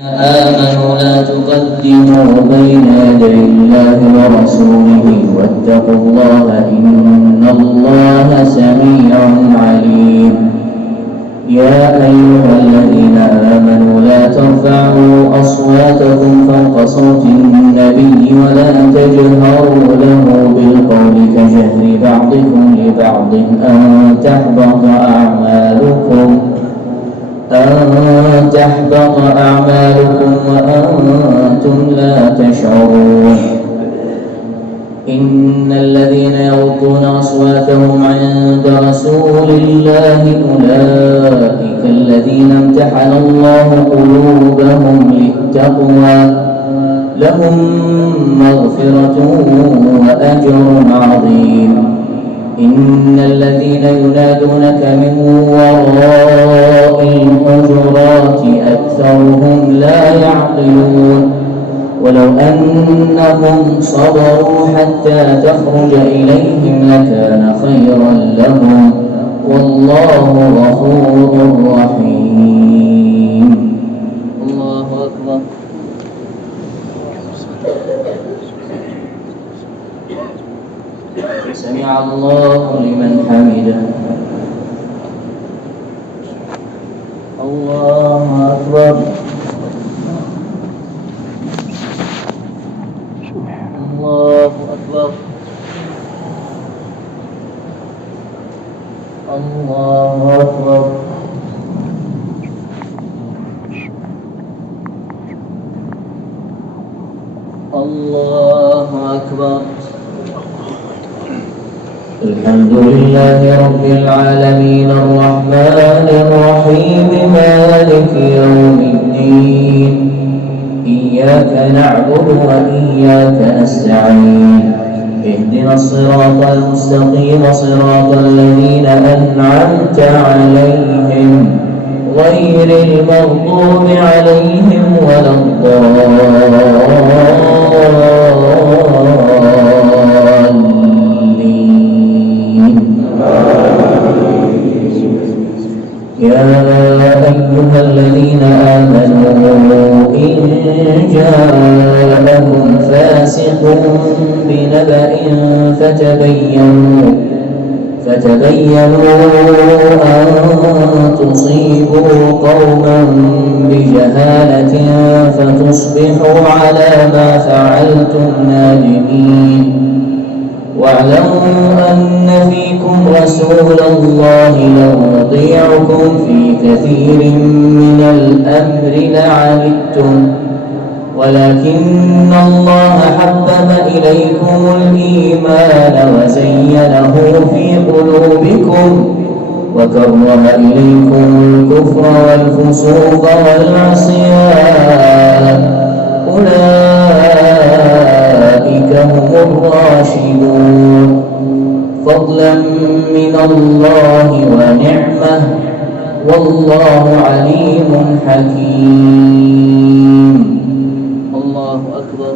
آمنوا لا تقدموا بين يدي الله ورسوله واتقوا الله إن الله سميع عليم. يا أيها الذين آمنوا لا ترفعوا أصواتكم فوق صوت النبي ولا تجهروا له بالقول كجهر بعضكم لبعض أن تحبط أعمالكم وأنتم لا تشعرون. إن الذين يغضون أصواتهم عند رسول الله أولئك الذين امتحن الله قلوبهم للتقوى لهم مغفرة وأجر عظيم. إن الذين ينادونك من وراء الحجرات أكثرهم لا يعقلون. ولو أنهم صبروا حتى تخرج إليهم لكان خيرا لهم والله غفور رحيم. الله أكبر. سمع الله لمن حمده. الله أكبر. الله أكبر. الله أكبر. الله أكبر. الحمد لله رب العالمين الرحمن الرحيم مالك يوم الدين. إياك نعبد وإياك نستعين. اهدنا الصراط المستقيم صراط الذين أنعمت عليهم غير المغضوب عليهم ولا الضالين. يا أيها الذين آمنوا إن جاءكم فاسق بنبأ فتبينوا أن تصيبوا قوما بجهالة فتصبحوا على ما فعلتم نادمين. واعلموا أن فيكم رسول الله لو يطيعكم في كثير من الأمر لعنتم ولكن الله حبب إليكم الإيمان وزينه في قلوبكم وكره إليكم الكفر والفسوق والعصيان أولئك هم الراشدون فضلا من الله ونعمة والله عليم حكيم. الله أكبر.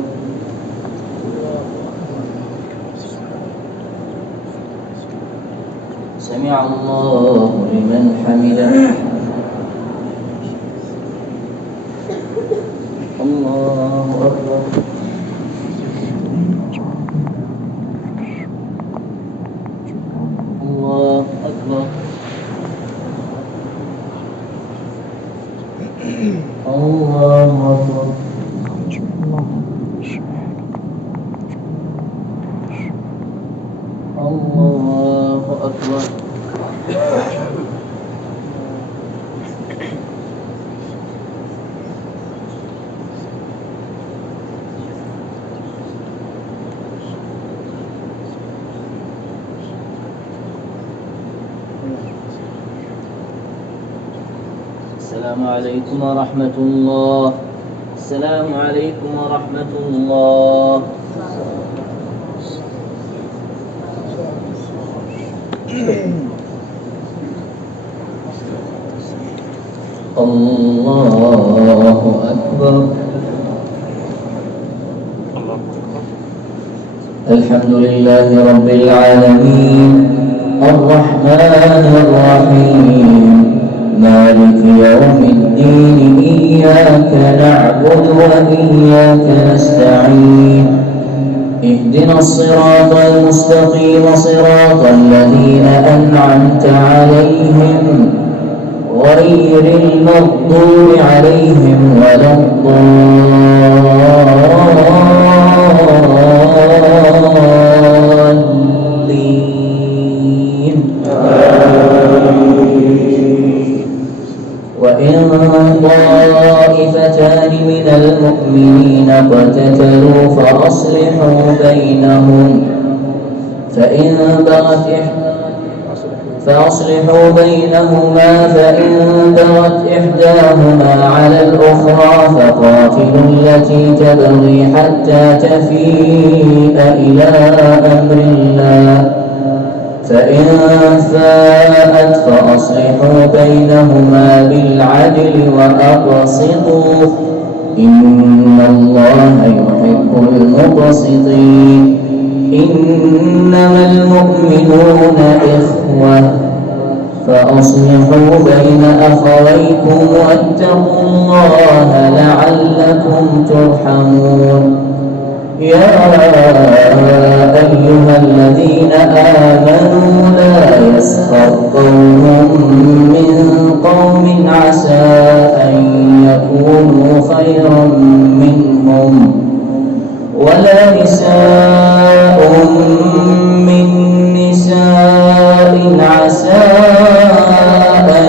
سمع الله لمن حمده. الله أكبر. الله أكبر. الله أكبر. الله أكبر. السلام عليكم ورحمة الله. السلام عليكم ورحمة الله. الله أكبر. الحمد لله رب العالمين الرحمن الرحيم مالك يوم الدين إياك نعبد وإياك نستعين اهدنا الصراط المستقيم صراط الذين أنعمت عليهم غير المغضوب عليهم ولا الضالين. وإن طائفتان من المؤمنين اقتتلوا فأصلحوا بينهما فإن بغت إحداهما على الأخرى فقاتلوا التي تبغي حتى تفيء إلى أمر الله فإن فاءت فأصلحوا بينهما بالعدل وأقسطوا إن الله يحب المقسطين. إنما المؤمنون إخوة فأصلحوا بين أخويكم واتقوا الله لعلكم ترحمون. يا أيها الذين آمنوا لا يسخر قوم من قوم عسى أن يكونوا خيرا منهم ولا نساء من نساء عسى أن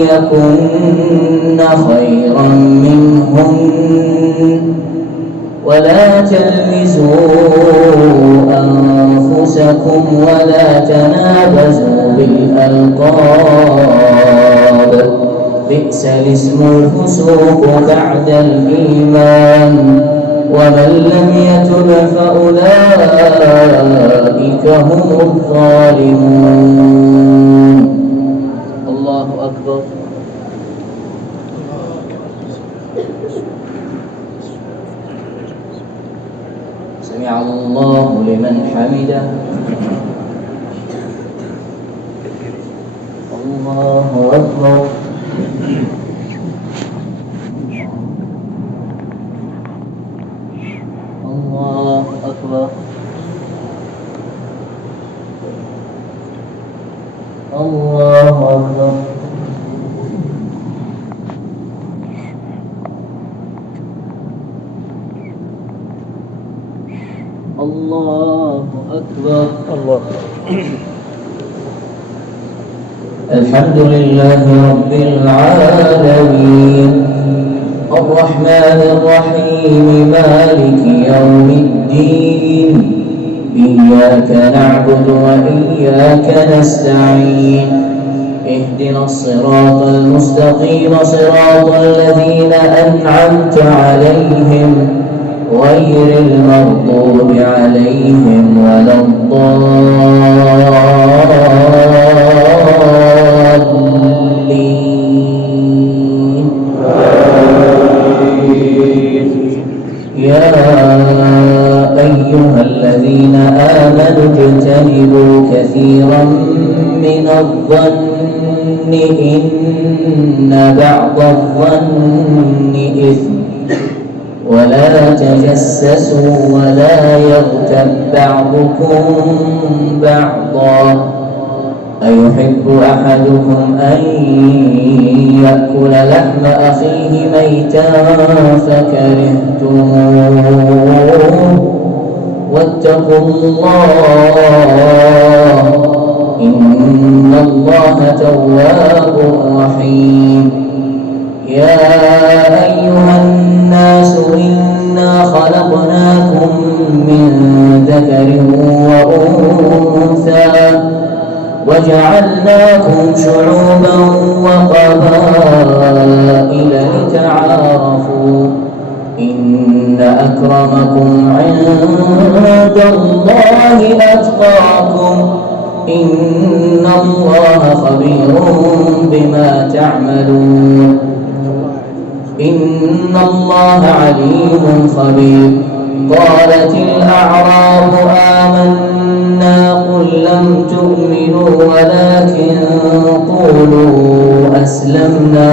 يكن خيرا منهن ولا تلمزوا أنفسكم ولا تنابزوا بالألقاب بئس الاسم الفسوق بعد الإيمان ومن لم يتب فأولئك هم الظالمون. الله أكبر. سمع الله لمن حمده. الله أكبر. الله أكبر. الله أكبر. الله أكبر. الله. الحمد لله رب العالمين الرحمن الرحيم مالك يوم الدين إياك نعبد وإياك نستعين اهدنا الصراط المستقيم صراط الذين أنعمت عليهم غير المغضوب عليهم ولا الضالين. يا أيها الذين آمنوا اجتنبوا كثيرا من الظن إن بعض الظن إثم ولا تجسسوا ولا يغتب بعضكم بعضا أيحب أحدكم أن يأكل لحم أخيه ميتا فكرهتموه واتقوا الله إن الله تواب رحيم. يا أيها الناس إنا خلقناكم من ذكر وأنثى وجعلناكم شعوبا وقبائل لتعارفوا إن أكرمكم عند الله أتقاكم إن الله خبير بما تعملون. إن الله عليم خبير. قالت الأعراب آمنا قل لم تؤمنوا ولكن قولوا أسلمنا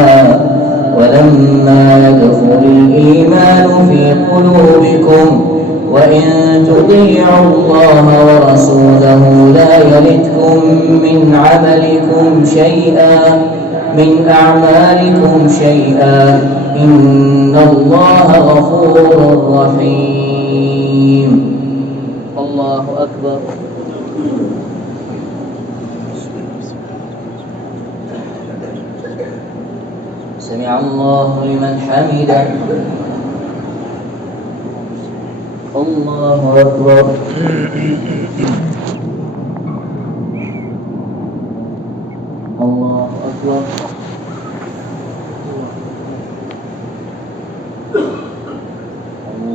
ولما يدخل الإيمان في قلوبكم وإن تطيعوا الله ورسوله لا يلتكم من أعمالكم شيئا إن الله غفور رحيم. الله أكبر. سمع الله لمن حمده. الله أكبر. الله أكبر.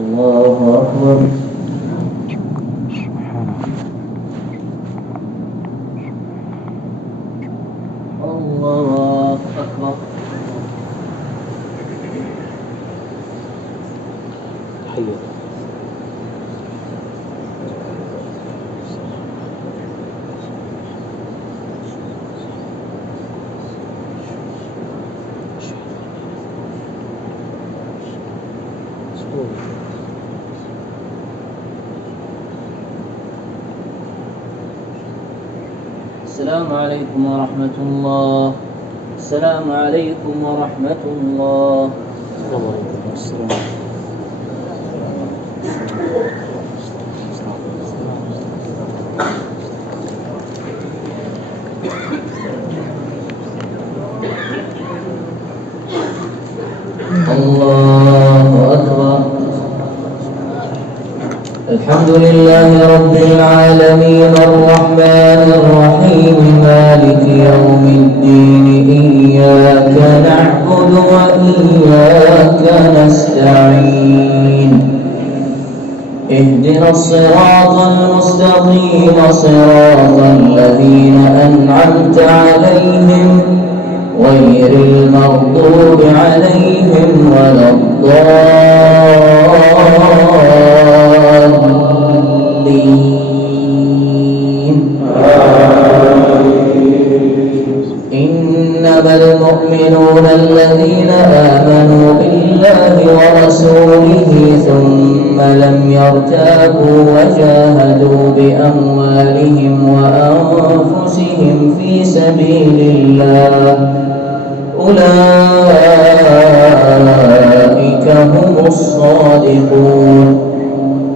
الله أكبر. الله أكبر. السلام عليكم ورحمة الله. السلام عليكم ورحمة الله. الله أكبر. الحمد لله رب العالمين الرحمن الرحيم مالك يوم الدين إياك نعبد وإياك نستعين اهدنا الصراط المستقيم صراط الذين أنعمت عليهم غير المغضوب عليهم ولا الضالين. إنما المؤمنون الذين آمنوا بالله ورسوله ثم لم يرتابوا وجاهدوا بأموالهم وأنفسهم في سبيل الله أولئك هم الصادقون.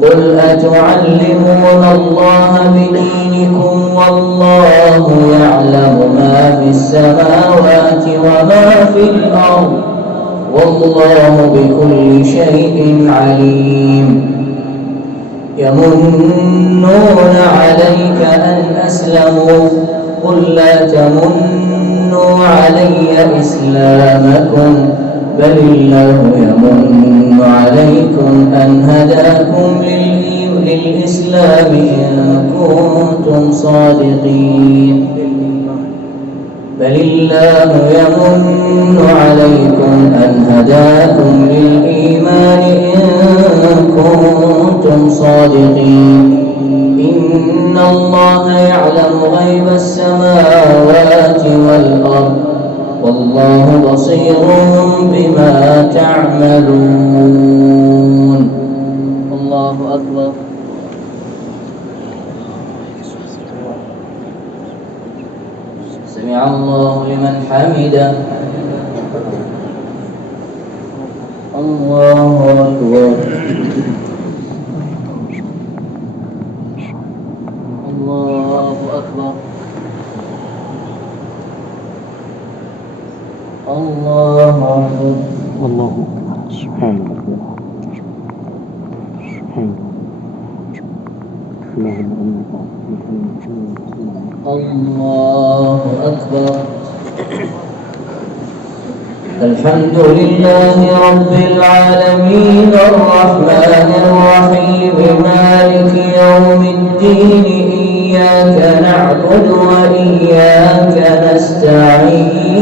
قل أتعلمون الله بدينكم والله يعلم ما في السماوات وما في الأرض والله بكل شيء عليم. يمنون عليك أن أسلموا قل لا تمنوا علي إسلامكم بل الله يمن عليكم أن هداكم للإسلام إن كنتم صادقين. بل الله يمن عليكم أن هداكم للإيمان إن كنتم صادقين. إن الله يعلم غيب السماوات والأرض والله بصير بما تعملون. الله أكبر. سمع الله لمن حمده. الله أكبر. الله أكبر. الله أكبر. الله سبحان الله سبحان الله أكبر. الحمد لله رب العالمين الرحمن الرحيم مالك يوم الدين إياك نعبد وإياك نستعين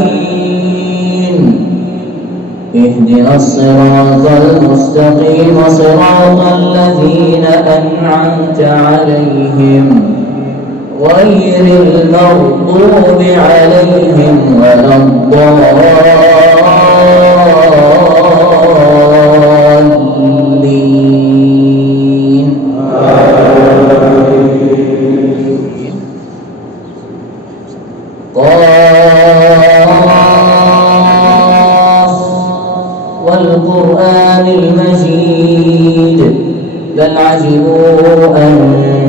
اهدنا الصراط المستقيم صراط الذين أنعمت عليهم غير المغضوب عليهم ولا الضالين. قاف والقرآن المجيد بل عجبوا أن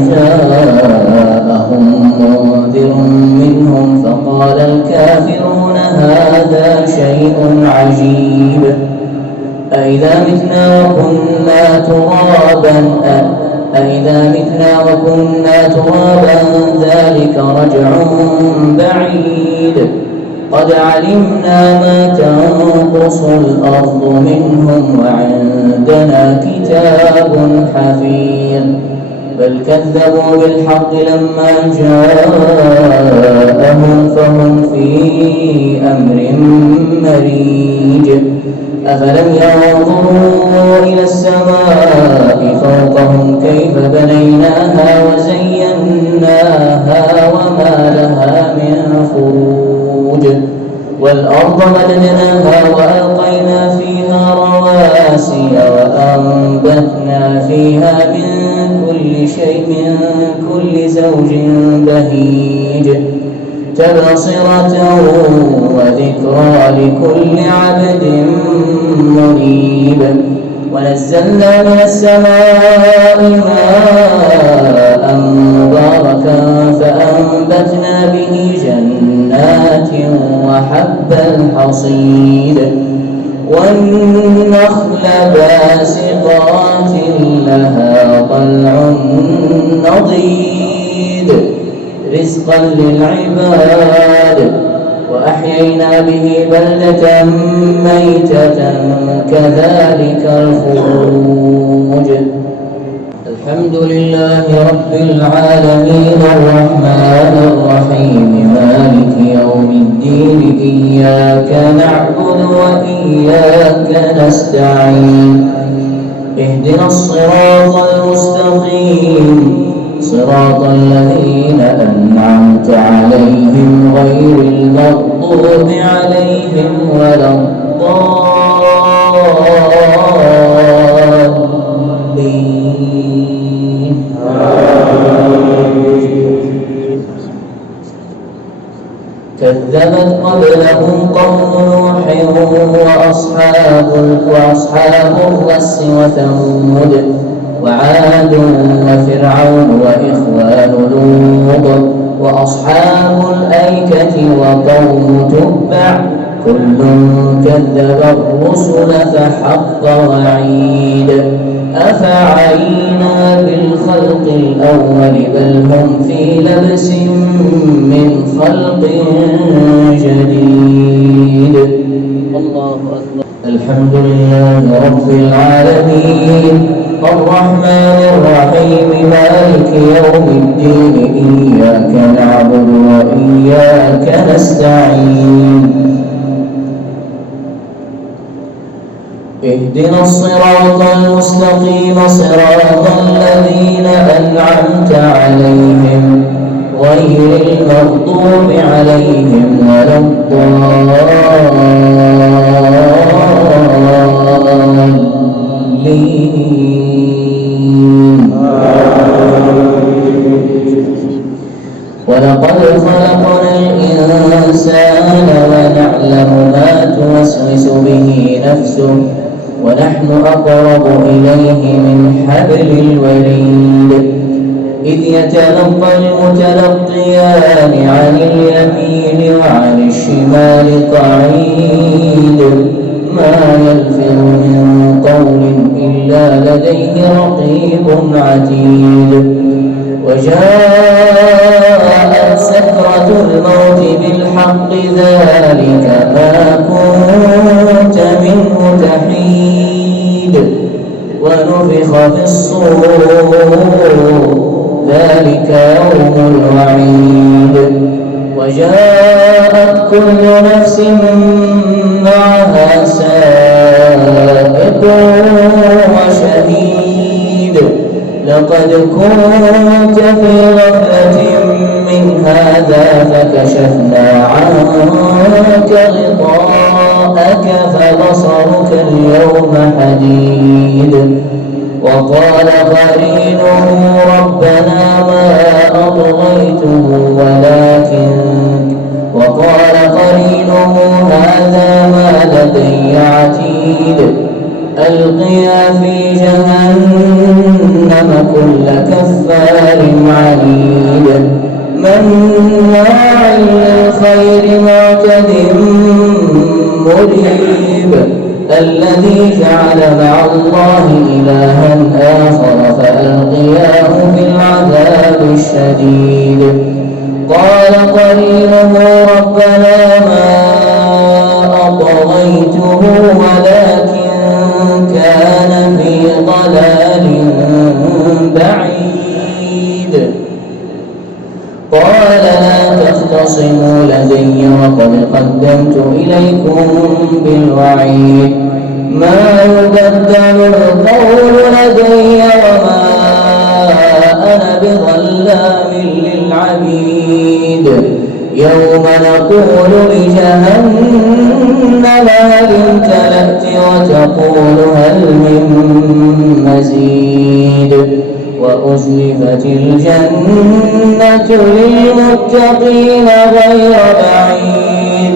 جاءهم منذر منهم فقال الكافرون هذا شيء عجيب أإذا متنا وكنا ترابا ذلك رجع بعيد قد علمنا ما تنقص الأرض منهم وعندنا كتاب حفيظ بل كذبوا بالحق لما جاءهم فهم في أمر مريج أفلم ينظروا إلى السماء فوقهم كيف بنيناها وزيناها وما لها من فروج والأرض مددناها وألقينا فيها رواسي وأنبتنا فيها من كل زوج بهيج تبصرة وذكرى لكل عبد منيب ونزلنا من السماء ماء مباركا فأنبتنا به جنات وحب الحصيد والنخل باسقات لها طلع نضيد رزقا للعباد وأحيينا به بلدة ميتة كذلك الخروج. الحمد لله رب العالمين الرحمن الرحيم مالك يوم الدين إياك نعبد وإياك نستعين اهدنا الصراط المستقيم صراط الذين أنعمت عليهم غير المغضوب عليهم ولا الضالين. كذبت قبلهم قوم نوح وأصحاب الرس وثمود وعاد وفرعون وإخوان لوط وأصحاب الأيكة وقوم تبع كل كذب الرسل فحق وعيد أفعينا بالخلق الأول بل هم في لبس من خلق جديد. الله أكبر. الحمد لله رب العالمين الرحمن الرحيم مالك يوم الدين إياك نعبد وإياك نستعين اهدنا الصراط المستقيم صراط الذين أنعمت عليهم غير المغضوب عليهم ولا الضالين. ولقد خلقنا الإنسان ونعلم ما توسوس به نفسه ونحن أقرب إليه من حبل الوريد إذ يتلقى المتلقيان عن اليمين وعن الشمال قعيد ما يلفظ من قول إلا لديه رقيب عتيد وجاءت سكرة الموت بالحق ذلك ما كنت منه تحيد ونفخ في الصور ذلك يوم الوعيد وجاءت كل نفس معها سائق وشهيد لقد كنت في غفلة من هذا فكشفنا عنك غطاءك فبصرك اليوم حديد. وقال قرينه ربنا ما أطغيته هذا ما لدي عتيد. ألقيا في جهنم كل كفار عنيد مناع للخير معتد مريب الذي جعل مع الله إلها آخر فألقياه في العذاب الشديد. قال قرينه ربنا ما أطغيته ولكن كان في ضلال بعيد. قال لا تختصموا لدي وقد قدمت إليكم بالوعيد. ما يبدل القول لدي وما أنا بظلام للعبيد. يوم نقول لجهنم هل امتلأت وتقول هل من مزيد. وأزلفت الجنة للمتقين غير بعيد.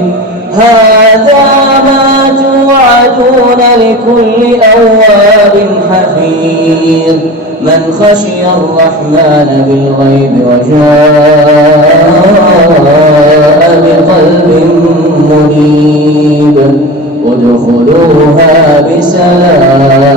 هذا ما توعدون لكل أواب حفيظ من خشي الرحمن بالغيب وجاء بقلب منيب. ادخلوها بسلام